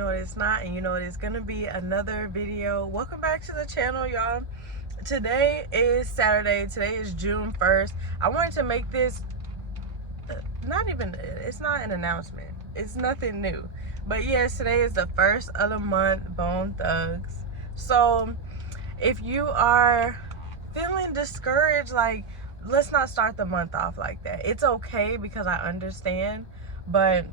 know what it's not, and you know what it's gonna be, another video. Welcome back to the channel, y'all. Today is Saturday. Today is June 1st. I wanted to make this it's not an announcement, it's nothing new, but yes, today is the first of the month, Bone Thugs. So if you are feeling discouraged, like, let's not start the month off like that. It's okay, because I understand, but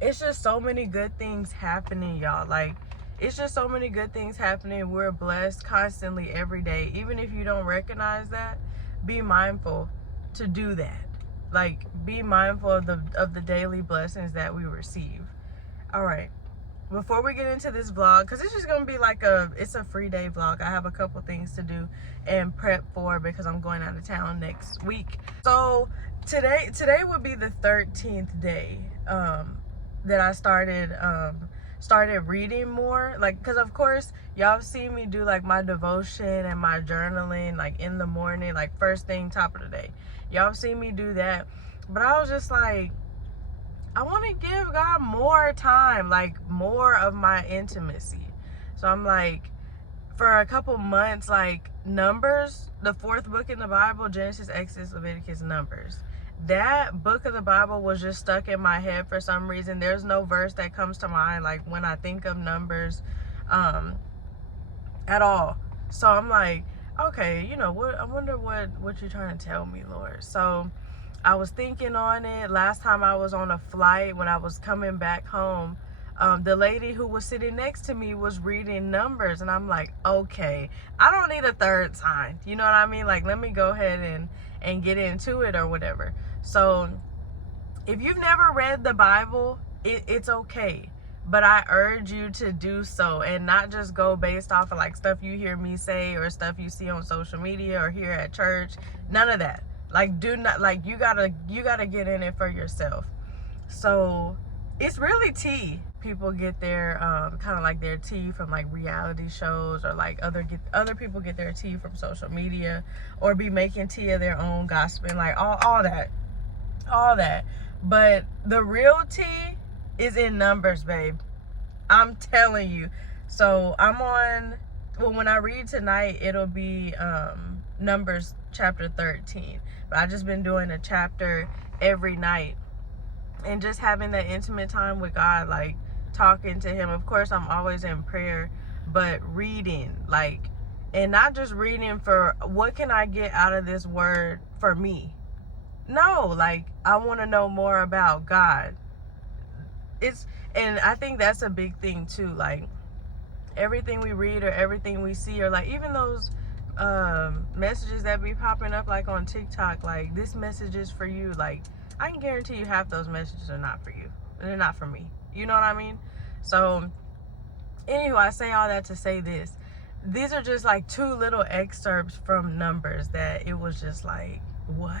it's just so many good things happening, y'all. Like, it's just so many good things happening. We're blessed constantly every day. Even if you don't recognize that, be mindful to do that. Like, be mindful of the daily blessings that we receive. All right, before we get into this vlog, because it's just gonna be like it's a free day vlog. I have a couple things to do and prep for, because I'm going out of town next week. So today would be the 13th day that I started reading more. Like, because of course y'all see me do like my devotion and my journaling like in the morning, like first thing, top of the day. Y'all see me do that, but I was just like, I want to give God more time, like more of my intimacy. So I'm like, for a couple months, like Numbers, the 4th book in the Bible, Genesis, Exodus, Leviticus, Numbers, that book of the Bible was just stuck in my head for some reason. There's no verse that comes to mind like when I think of Numbers at all. So I'm like, okay, you know what, I wonder what you're trying to tell me, Lord. So I was thinking on it. Last time I was on a flight, when I was coming back home, the lady who was sitting next to me was reading Numbers, and I'm like, okay, I don't need a third time. You know what I mean? Like, let me go ahead and get into it or whatever. So if you've never read the Bible, it's okay. But I urge you to do so, and not just go based off of like stuff you hear me say or stuff you see on social media or here at church. None of that. Like, do not, like, you gotta get in it for yourself. So it's really tea. People get their kind of like their tea from like reality shows, or like other people get their tea from social media, or be making tea of their own gospel, like all that. But the real tea is in Numbers, babe. I'm telling you. So I'm on, well, when I read tonight, it'll be Numbers chapter 13. But I've just been doing a chapter every night and just having that intimate time with God, like talking to him. Of course, I'm always in prayer, but reading, like, and not just reading for what can I get out of this word for me. No, like, I want to know more about God. And I think that's a big thing too. Like, everything we read or everything we see, or like even those messages that be popping up like on TikTok, like, this message is for you, like, I can guarantee you half those messages are not for you. They're not for me. You know what I mean? So anyway, I say all that to say this. These are just like 2 little excerpts from Numbers that it was just like, what?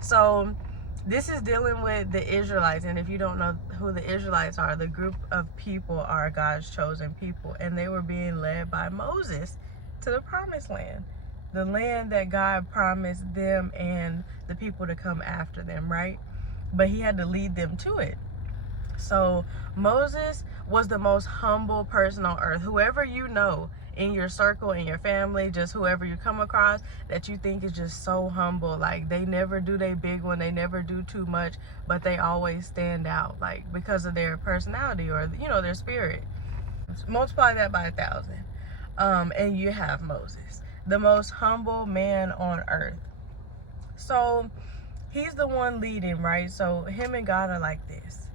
So this is dealing with the Israelites, and if you don't know who the Israelites are, the group of people are God's chosen people, and they were being led by Moses to the promised land, the land that God promised them and the people to come after them, right? But he had to lead them to it. So Moses was the most humble person on earth. Whoever you know in your circle, in your family, just whoever you come across that you think is just so humble, like, they never do their big one, they never do too much, but they always stand out, like, because of their personality or, you know, their spirit. Multiply that by 1,000, and you have Moses, the most humble man on earth. So he's the one leading, right? So him and God are like this.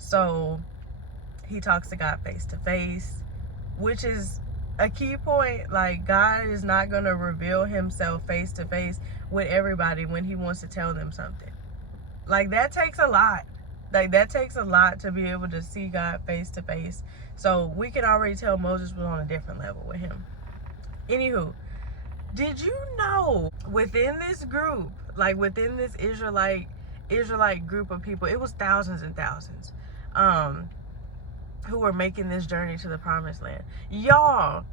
So he talks to God face to face, which is a key point. Like, God is not going to reveal himself face to face with everybody when he wants to tell them something. Like, that takes a lot. Like, that takes a lot to be able to see God face to face. So we can already tell Moses was on a different level with him. Anywho, did you know within this group, like within this Israelite group of people, it was thousands and thousands who were making this journey to the promised land. Y'all,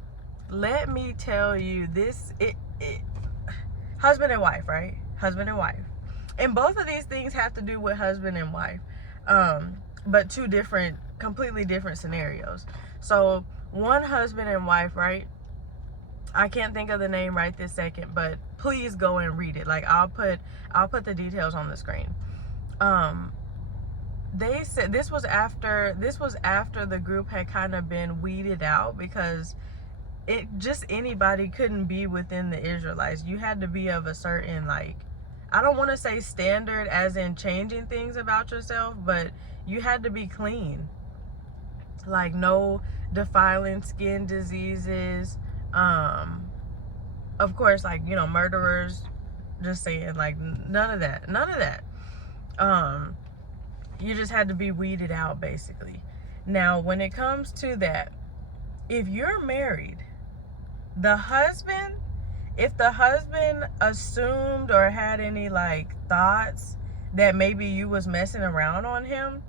let me tell you this, husband and wife, right? Husband and wife. And both of these things have to do with husband and wife, but 2 different completely different scenarios. So one husband and wife, right? I can't think of the name right this second, but please go and read it. Like I'll put the details on the screen. They said this was after the group had kind of been weeded out, because it just anybody couldn't be within the Israelites. You had to be of a certain, like, I don't want to say standard as in changing things about yourself, but you had to be clean. Like no defiling skin diseases. Of course, like, you know, murderers, just saying, like, none of that. You just had to be weeded out, basically. Now, when it comes to that, if you're married, if the husband assumed or had any, like, thoughts that maybe you was messing around on him,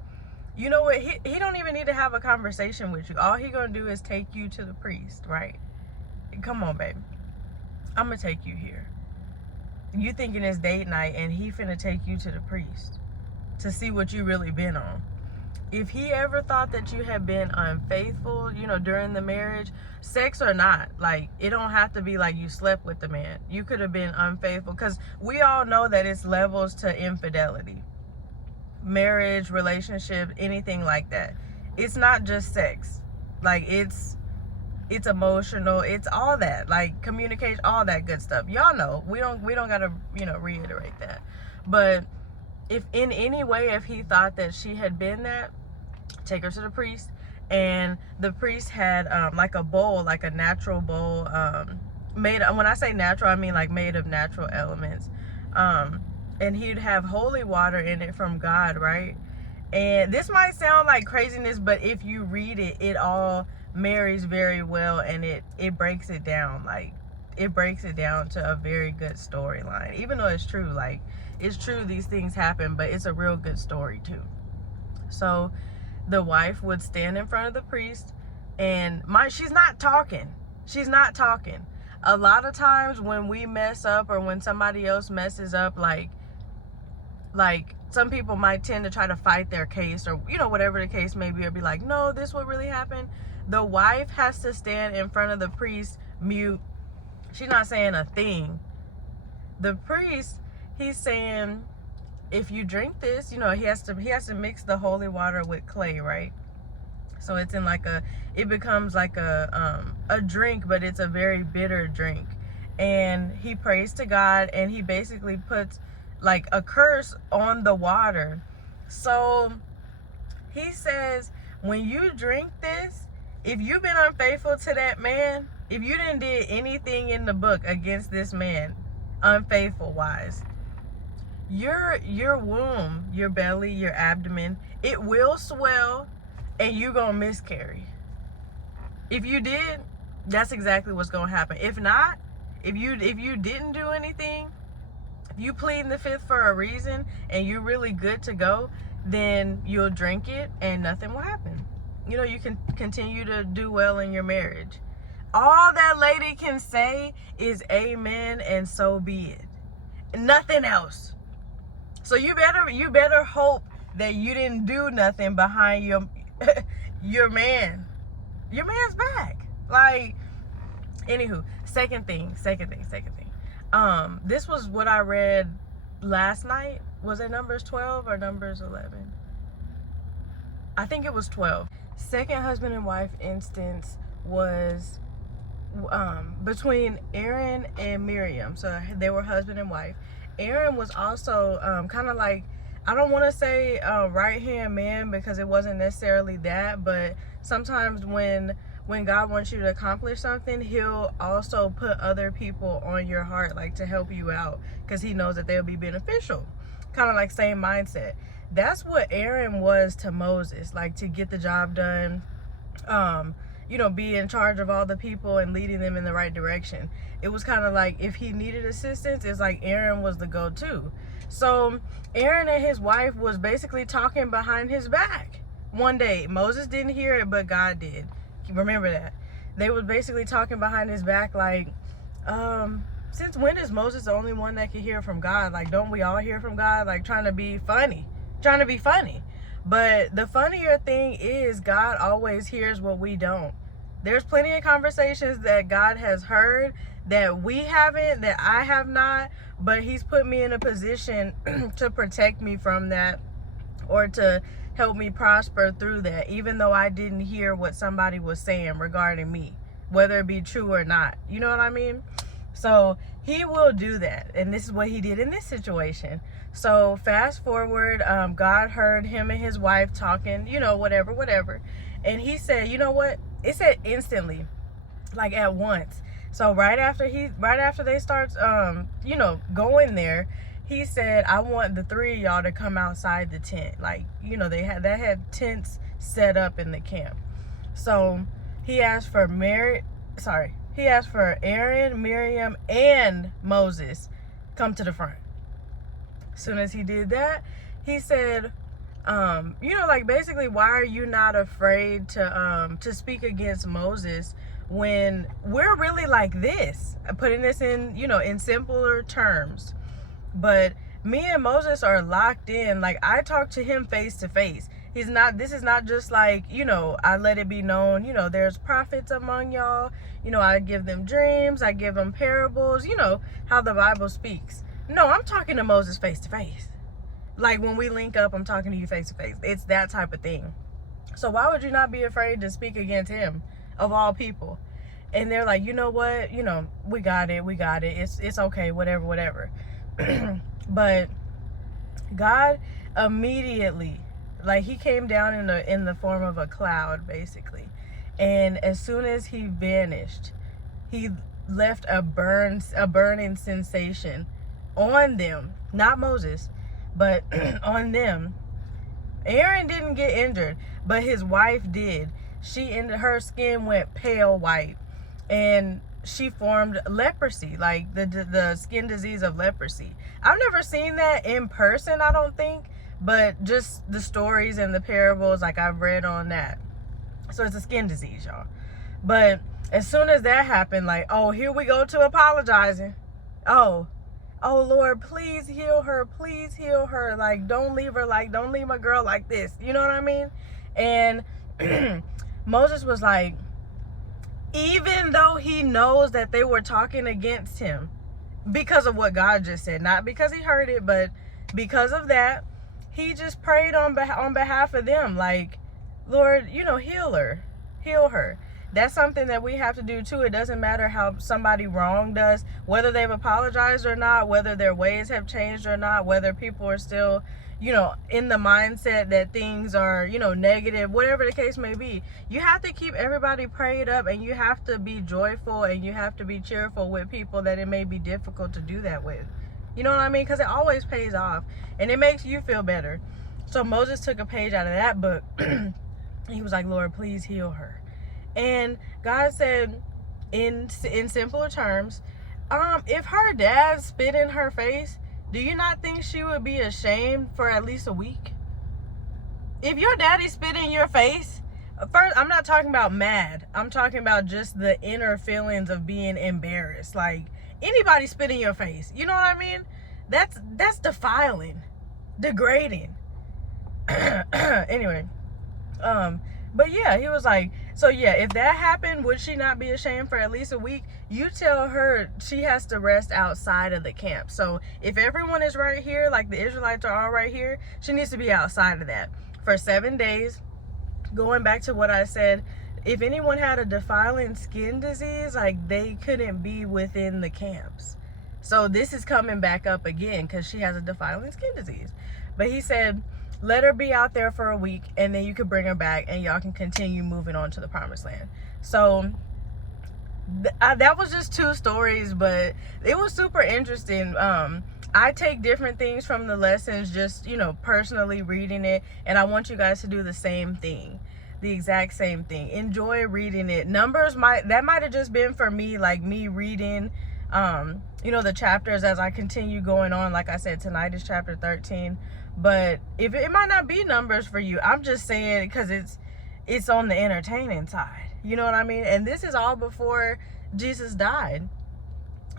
you know what, he don't even need to have a conversation with you. All he gonna do is take you to the priest, right? Come on, baby, I'm gonna take you here. You thinking it's date night, and he finna take you to the priest to see what you really been on. If he ever thought that you had been unfaithful, you know, during the marriage, sex or not, like, it don't have to be like you slept with the man. You could have been unfaithful, because we all know that it's levels to infidelity. Marriage, relationship, anything like that. It's not just sex. Like, it's emotional, it's all that, like communication, all that good stuff. Y'all know, we don't gotta, you know, reiterate that. But if in any way, if he thought that she had been that, take her to the priest. And the priest had like a bowl, like a natural bowl, made, when I say natural, I mean like made of natural elements, and he'd have holy water in it from God, right? And this might sound like craziness, but if you read it, it all marries very well, and it breaks it down. Like, it breaks it down to a very good storyline, even though it's true. Like, it's true, these things happen, but it's a real good story too. So the wife would stand in front of the priest, and she's not talking. A lot of times when we mess up, or when somebody else messes up, like some people might tend to try to fight their case, or, you know, whatever the case may be, or be like, no, this what really happened. The wife has to stand in front of the priest mute. She's not saying a thing. The priest, he's saying, if you drink this, you know, he has to mix the holy water with clay, right? So it's in like it becomes like a drink, but it's a very bitter drink. And he prays to God, and he basically puts like a curse on the water. So he says, when you drink this, if you've been unfaithful to that man, if you didn't did anything in the book against this man, unfaithful wise, your womb, your belly, your abdomen, it will swell, and you're gonna miscarry. If you did, that's exactly what's gonna happen. If not, if you didn't do anything, if you plead the fifth for a reason, and you're really good to go, then you'll drink it and nothing will happen. You know, you can continue to do well in your marriage. All that lady can say is amen, and so be it. Nothing else. So you better hope that you didn't do nothing behind your man. Your man's back. Like, anywho, second thing. This was what I read last night. Was it Numbers 12 or Numbers 11? I think it was 12. Second husband and wife instance was between Aaron and Miriam. So they were husband and wife. Aaron was also kind of like, I don't want to say right-hand man, because it wasn't necessarily that, but sometimes when God wants you to accomplish something, he'll also put other people on your heart, like to help you out, because he knows that they'll be beneficial. Kind of like same mindset. That's what Aaron was to Moses, like to get the job done, you know, be in charge of all the people and leading them in the right direction. It was kind of like, if he needed assistance, it's like Aaron was the go-to. So Aaron and his wife was basically talking behind his back one day. Moses didn't hear it, but God did. Remember that. They were basically talking behind his back, like, since when is Moses the only one that can hear from God? Like, don't we all hear from God? Like, trying to be funny. But the funnier thing is, God always hears what we don't. There's plenty of conversations that God has heard that we haven't, that I have not, but he's put me in a position to protect me from that, or to help me prosper through that, even though I didn't hear what somebody was saying regarding me, whether it be true or not. You know what I mean? So he will do that. And this is what he did in this situation. So fast forward, God heard him and his wife talking, whatever. And he said, you know what? It said instantly, like at once. So right after they start, going there, he said, I want the three of y'all to come outside the tent. Like, they had tents set up in the camp. So he asked for Aaron, Miriam, and Moses come to the front. As soon as he did that, he said, basically, why are you not afraid to speak against Moses when we're really like this? Putting this in simpler terms. But me and Moses are locked in. Like, I talk to him face to face. This is not just like, I let it be known, there's prophets among y'all. I give them dreams. I give them parables, how the Bible speaks. No, I'm talking to Moses face to face. Like, when we link up, I'm talking to you face to face. It's that type of thing. So why would you not be afraid to speak against him, of all people? And they're like, you know what? We got it. It's okay. Whatever. But God immediately, like, he came down in the form of a cloud, basically. And as soon as he vanished, he left a burning sensation on them, not Moses, but on them. Aaron didn't get injured, but his wife did. Her skin went pale white, and she formed leprosy, like the skin disease of leprosy. I've never seen that in person, I don't think, but just the stories and the parables, like, I've read on that. So it's a skin disease, y'all. But as soon as that happened, like, oh, here we go to apologizing. Oh Lord, please heal her. Like, don't leave her. Like, don't leave my girl like this. You know what I mean? And Moses was like, even though he knows that they were talking against him because of what God just said, not because he heard it, but because of that, he just prayed on behalf of them. Like, Lord, heal her. That's something that we have to do too. It doesn't matter how somebody wronged us, whether they've apologized or not, whether their ways have changed or not, whether people are still, in the mindset that things are, negative, whatever the case may be. You have to keep everybody prayed up, and you have to be joyful, and you have to be cheerful with people that it may be difficult to do that with. You know what I mean? Because it always pays off, and it makes you feel better. So Moses took a page out of that book. He was like, Lord, please heal her. And God said, in simpler terms, if her dad spit in her face, do you not think she would be ashamed for at least a week? If your daddy spit in your face, first, I'm not talking about mad. I'm talking about just the inner feelings of being embarrassed. Like, anybody spit in your face, you know what I mean? That's defiling, degrading. Anyway, but yeah, he was like, so yeah, if that happened, would she not be ashamed for at least a week? You tell her she has to rest outside of the camp. So if everyone is right here, like the Israelites are all right here, she needs to be outside of that for 7 days. Going back to what I said, if anyone had a defiling skin disease, like, they couldn't be within the camps. So this is coming back up again because she has a defiling skin disease. But he said, let her be out there for a week, and then you can bring her back, and y'all can continue moving on to the promised land. So that was just 2 stories, but it was super interesting. I take different things from the lessons, just, personally reading it, and I want you guys to do the same thing, the exact same thing. Enjoy reading it. Numbers might have just been for me, like me reading, the chapters as I continue going on. Like I said, tonight is chapter 13. But if it might not be Numbers for you, I'm just saying because it's on the entertaining side. You know what I mean? And this is all before Jesus died.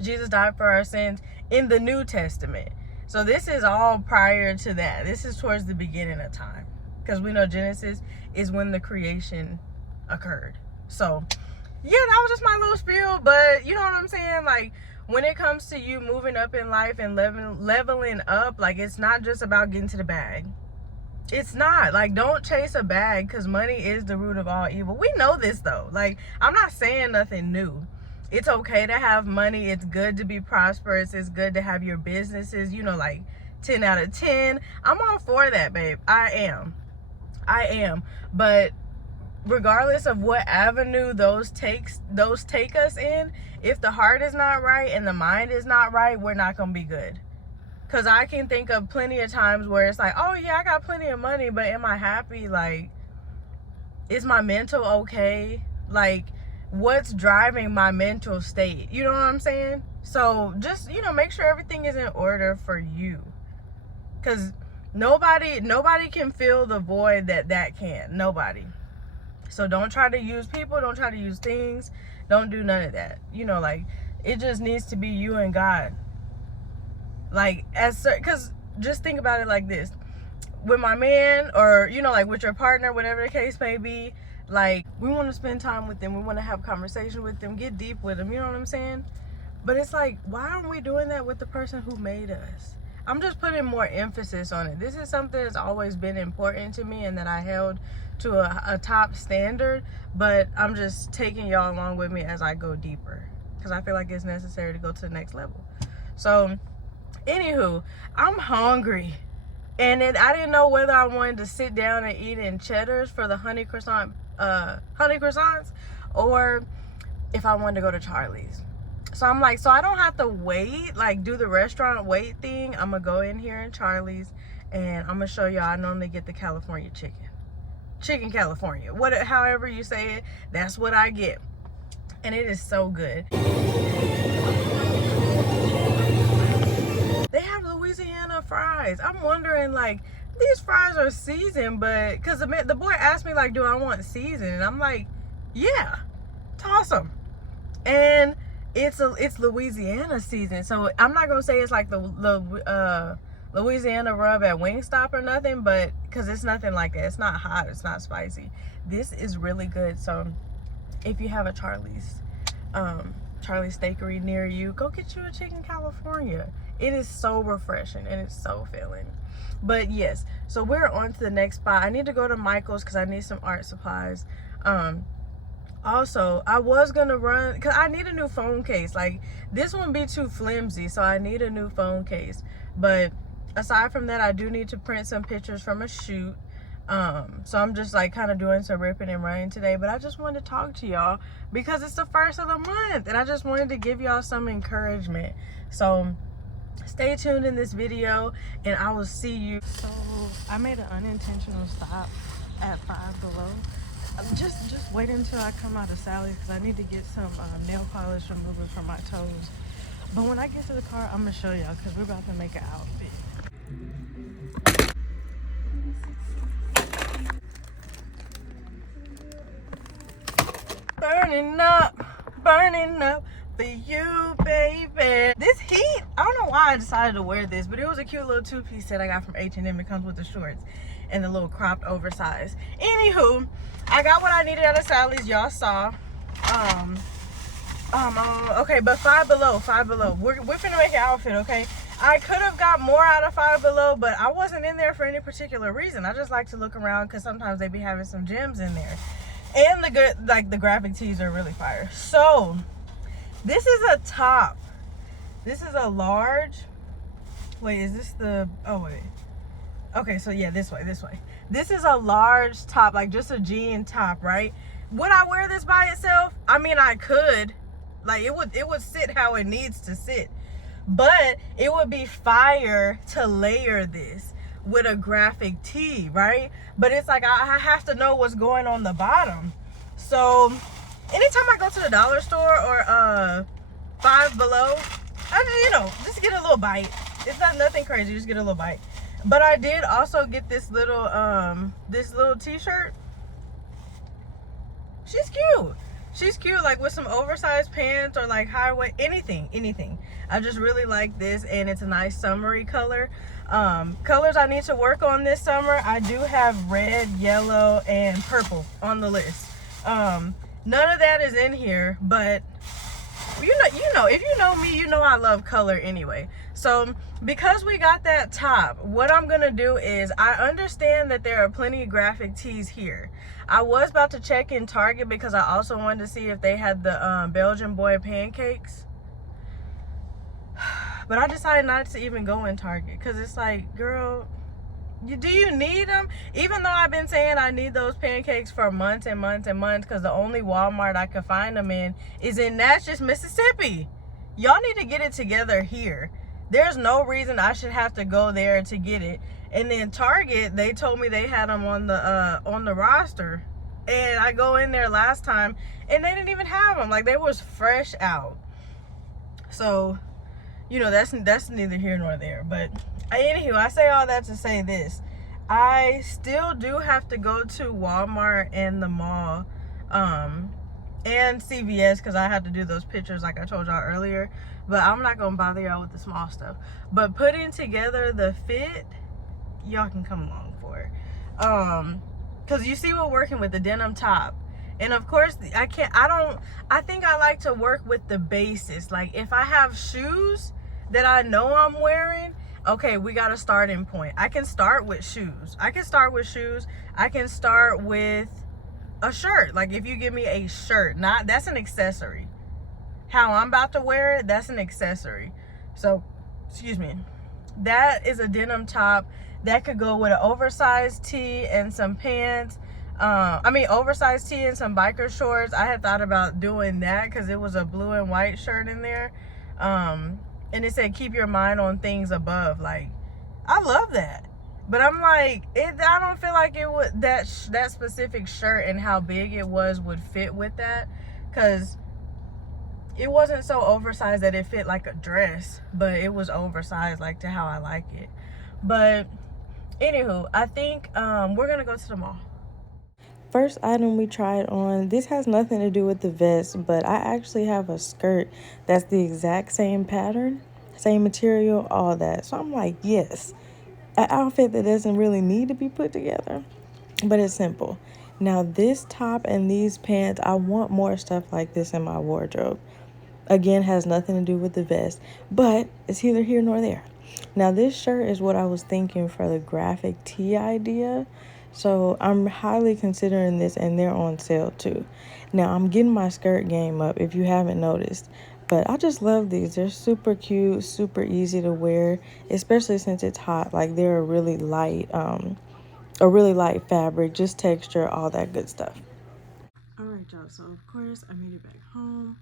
Jesus died for our sins in the New Testament. So this is all prior to that. This is towards the beginning of time. because we know Genesis is when the creation occurred. So yeah, that was just my little spiel. But you know what I'm saying, like when it comes to you moving up in life and leveling up, like it's not just about getting to the bag. It's not. Like, don't chase a bag, because money is the root of all evil. We know this though. Like, I'm not saying nothing new. It's okay to have money. It's good to be prosperous. It's good to have your businesses, you know, like 10 out of 10. I'm all for that, babe. I am. But regardless of what avenue those take us in, if the heart is not right and the mind is not right, we're not gonna be good. Because I can think of plenty of times where it's like, oh yeah, I got plenty of money, but am I happy? Like, is my mental okay? Like, what's driving my mental state? You know what I'm saying? So just, you know, make sure everything is in order for you. Because nobody can fill the void that can. Nobody. So don't try to use people. Don't try to use things. Don't do none of that. You know, like, it just needs to be you and God. Like, because just think about it like this. With my man, or, you know, like with your partner, whatever the case may be, like, we want to spend time with them. We want to have conversation with them, get deep with them. You know what I'm saying? But it's like, why aren't we doing that with the person who made us? I'm just putting more emphasis on it. This is something that's always been important to me and that I held to a top standard. But I'm just taking y'all along with me as I go deeper, because I feel like it's necessary to go to the next level. So anywho, I'm hungry, and I didn't know whether I wanted to sit down and eat in Cheddar's for the honey croissants, or if I wanted to go to Charlie's. So I'm like, so I don't have to wait, like do the restaurant wait thing. I'm gonna go in here in Charlie's, and I'm gonna show y'all. I normally get the California chicken California, however you say it, that's what I get, and it is so good. They have Louisiana fries. I'm wondering, like, these fries are seasoned, but because the boy asked me, like, do I want seasoned? And I'm like, yeah, toss them. And it's Louisiana season, so I'm not gonna say it's like the Louisiana rub at Wingstop or nothing, but because it's nothing like that. It's not hot. It's not spicy. This is really good. So if you have a Charlie's Steakery near you, go get you a chicken California. It is so refreshing and it's so filling. But yes, so we're on to the next spot. I need to go to Michael's because I need some art supplies. Also, I was gonna run because I need a new phone case. Like, this one be too flimsy, so I need a new phone case. But aside from that, I do need to print some pictures from a shoot. So I'm just like kind of doing some ripping and running today, but I just wanted to talk to y'all because it's the first of the month and I just wanted to give y'all some encouragement. So stay tuned in this video and I will see you. So I made an unintentional stop at Five Below. Just wait until I come out of Sally's because I need to get some nail polish remover for my toes. But when I get to the car, I'm gonna show y'all because we're about to make an outfit. Burning up for you, baby. This heat, I don't know why I decided to wear this, but it was a cute little two-piece set I got from H&M. It comes with the shorts and the little cropped oversized. Anywho, I got what I needed out of Sally's. Y'all saw. Okay, but Five Below. We're finna make an outfit, okay? I could have got more out of Five Below, but I wasn't in there for any particular reason. I just like to look around because sometimes they be having some gems in there. And the good, like the graphic tees are really fire. So this is a top. This is a large. Wait, is this the, oh wait. Okay, so yeah, this way. This is a large top, like just a jean top, right? Would I wear this by itself? I mean, I could. Like, it would sit how it needs to sit. But it would be fire to layer this with a graphic tee, right? But it's like I have to know what's going on the bottom. So anytime I go to the dollar store or Five Below, just get a little bite. It's not nothing crazy, just get a little bite. But I did also get this little t-shirt. She's cute. she's cute, like with some oversized pants or like high waist, anything. I just really like this, and it's a nice summery color. Colors I need to work on this summer, I do have red, yellow, and purple on the list. None of that is in here, but if you know me, you know I love color anyway. So because we got that top, what I'm gonna do is, I understand that there are plenty of graphic tees here. I was about to check in Target because I also wanted to see if they had the Belgian boy pancakes, but I decided not to even go in Target because it's like, girl, do you need them? Even though I've been saying I need those pancakes for months and months and months, because the only Walmart I could find them in is in Natchez, Mississippi. Y'all need to get it together here. There's no reason I should have to go there to get it. And then Target, they told me they had them on the roster, and I go in there last time and they didn't even have them. Like, they was fresh out. So, that's neither here nor there. But anywho, I say all that to say this: I still do have to go to Walmart and the mall, and CVS, because I had to do those pictures like I told y'all earlier. But I'm not gonna bother y'all with the small stuff. But putting together the fit, y'all can come along for it. Because you see, we're working with the denim top. And of course, I think I like to work with the basis. Like, if I have shoes that I know I'm wearing, okay, we got a starting point. I can start with shoes. I can start with a shirt. Like, if you give me a shirt, that's an accessory. How I'm about to wear it, that's an accessory. So, excuse me. That is a denim top that could go with an oversized tee and some pants. Oversized tee and some biker shorts. I had thought about doing that because it was a blue and white shirt in there. And it said, keep your mind on things above. Like, I love that. But I'm like, I don't feel like it would, that specific shirt and how big it was would fit with that. Because it wasn't so oversized that it fit like a dress, but it was oversized like to how I like it. But anywho, I think we're going to go to the mall. First item we tried on, this has nothing to do with the vest, but I actually have a skirt that's the exact same pattern, same material, all that. So I'm like, yes, an outfit that doesn't really need to be put together, but it's simple. Now this top and these pants, I want more stuff like this in my wardrobe. Again, has nothing to do with the vest, but it's neither here nor there. Now this shirt is what I was thinking for the graphic tee idea. So I'm highly considering this, and they're on sale too. Now I'm getting my skirt game up if you haven't noticed. But I just love these. They're super cute, super easy to wear, especially since it's hot. Like, they're a really light fabric, just texture, all that good stuff. All right, y'all. So of course I made it back home.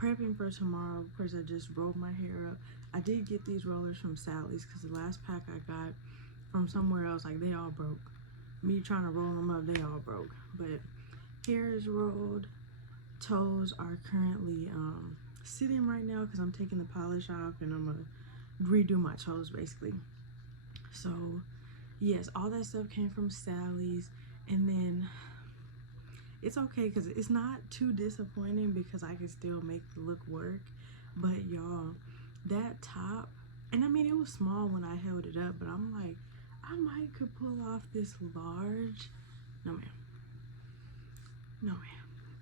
Prepping for tomorrow. Of course, I just rolled my hair up. I did get these rollers from Sally's because the last pack I got from somewhere else, like, they all broke. Me trying to roll them up, they all broke. But hair is rolled. Toes are currently sitting right now because I'm taking the polish off and I'm gonna redo my toes basically. So yes, all that stuff came from Sally's, and then it's okay because it's not too disappointing because I can still make the look work. But y'all, that top, and I mean, it was small when I held it up, but I'm like, I might could pull off this large. No ma'am.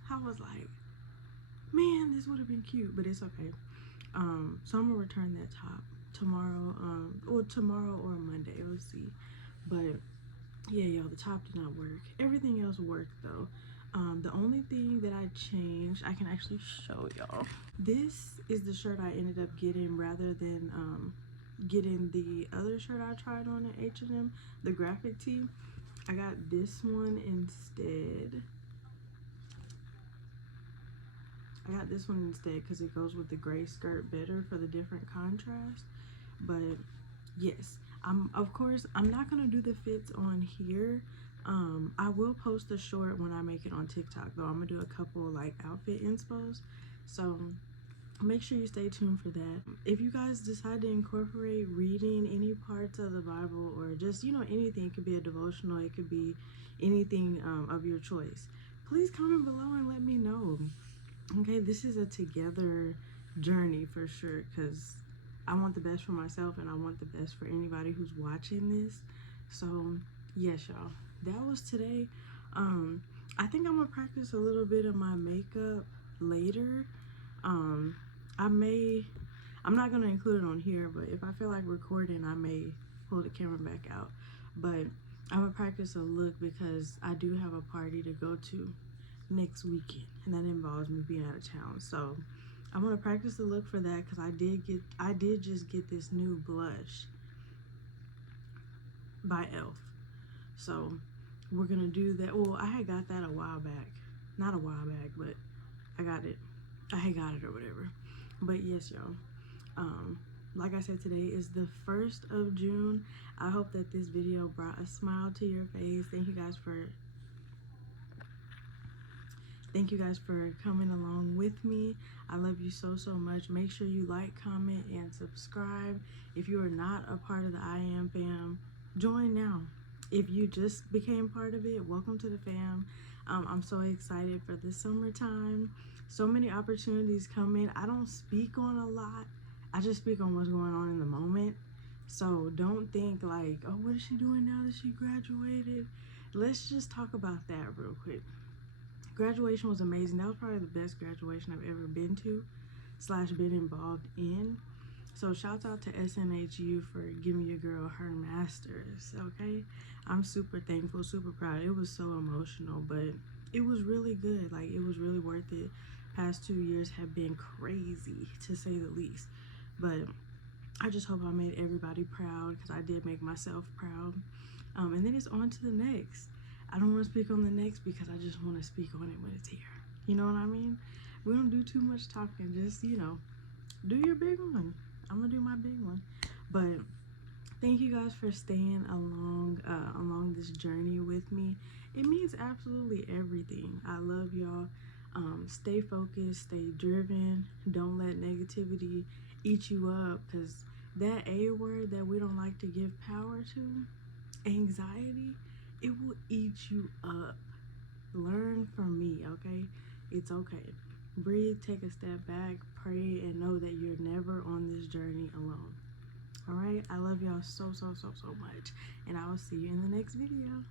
I was like, man, this would have been cute, but it's okay. So I'm gonna return that top tomorrow, tomorrow or Monday, we'll see. But yeah, y'all, the top did not work. Everything else worked though. The only thing that I changed, I can actually show y'all. This is the shirt I ended up getting rather than getting the other shirt I tried on at H&M, the graphic tee. I got this one instead. Because it goes with the gray skirt better for the different contrast. But yes, of course I'm not gonna do the fits on here. I will post a short when I make it on TikTok though. I'm gonna do a couple like outfit inspos, so make sure you stay tuned for that. If you guys decide to incorporate reading any parts of the Bible, or just anything, it could be a devotional, it could be anything of your choice, please comment below and let me know. Okay, this is a together journey for sure, because I want the best for myself and I want the best for anybody who's watching this. So yes, y'all, that was today. I think I'm gonna practice a little bit of my makeup later. I'm not gonna include it on here, but if I feel like recording, I may pull the camera back out. But I'm gonna practice a look because I do have a party to go to next weekend, and that involves me being out of town. So I'm gonna practice the look for that, because I did just get this new blush by Elf. So we're gonna do that. Well, I had got that a while back, not a while back, but I had got it or whatever. But yes, y'all, like I said, today is the 1st of June. I hope that this video brought a smile to your face. Thank you guys for coming along with me. I love you so much. Make sure you like, comment, and subscribe. If you are not a part of the I Am fam, join now. If you just became part of it, welcome to the fam. I'm so excited for the summertime. So many opportunities coming. I don't speak on a lot. I just speak on what's going on in the moment. So don't think like, oh, what is she doing now that she graduated? Let's just talk about that real quick. Graduation was amazing. That was probably the best graduation I've ever been to / been involved in. So shouts out to SNHU for giving your girl her master's, okay? I'm super thankful, super proud. It was so emotional, but it was really good. Like, it was really worth it. Past 2 years have been crazy, to say the least. But I just hope I made everybody proud, because I did make myself proud. And then it's on to the next. I don't want to speak on the next because I just want to speak on it when it's here. You know what I mean? We don't do too much talking. Just, you know, do your big one. I'm going to do my big one. But thank you guys for staying along this journey with me. It means absolutely everything. I love y'all. Stay focused, stay driven. Don't let negativity eat you up, because that A word that we don't like to give power to, anxiety, it will eat you up. Learn from me, okay? It's okay. Breathe, take a step back, pray, and know that you're never on this journey alone. All right? I love y'all so much, and I will see you in the next video.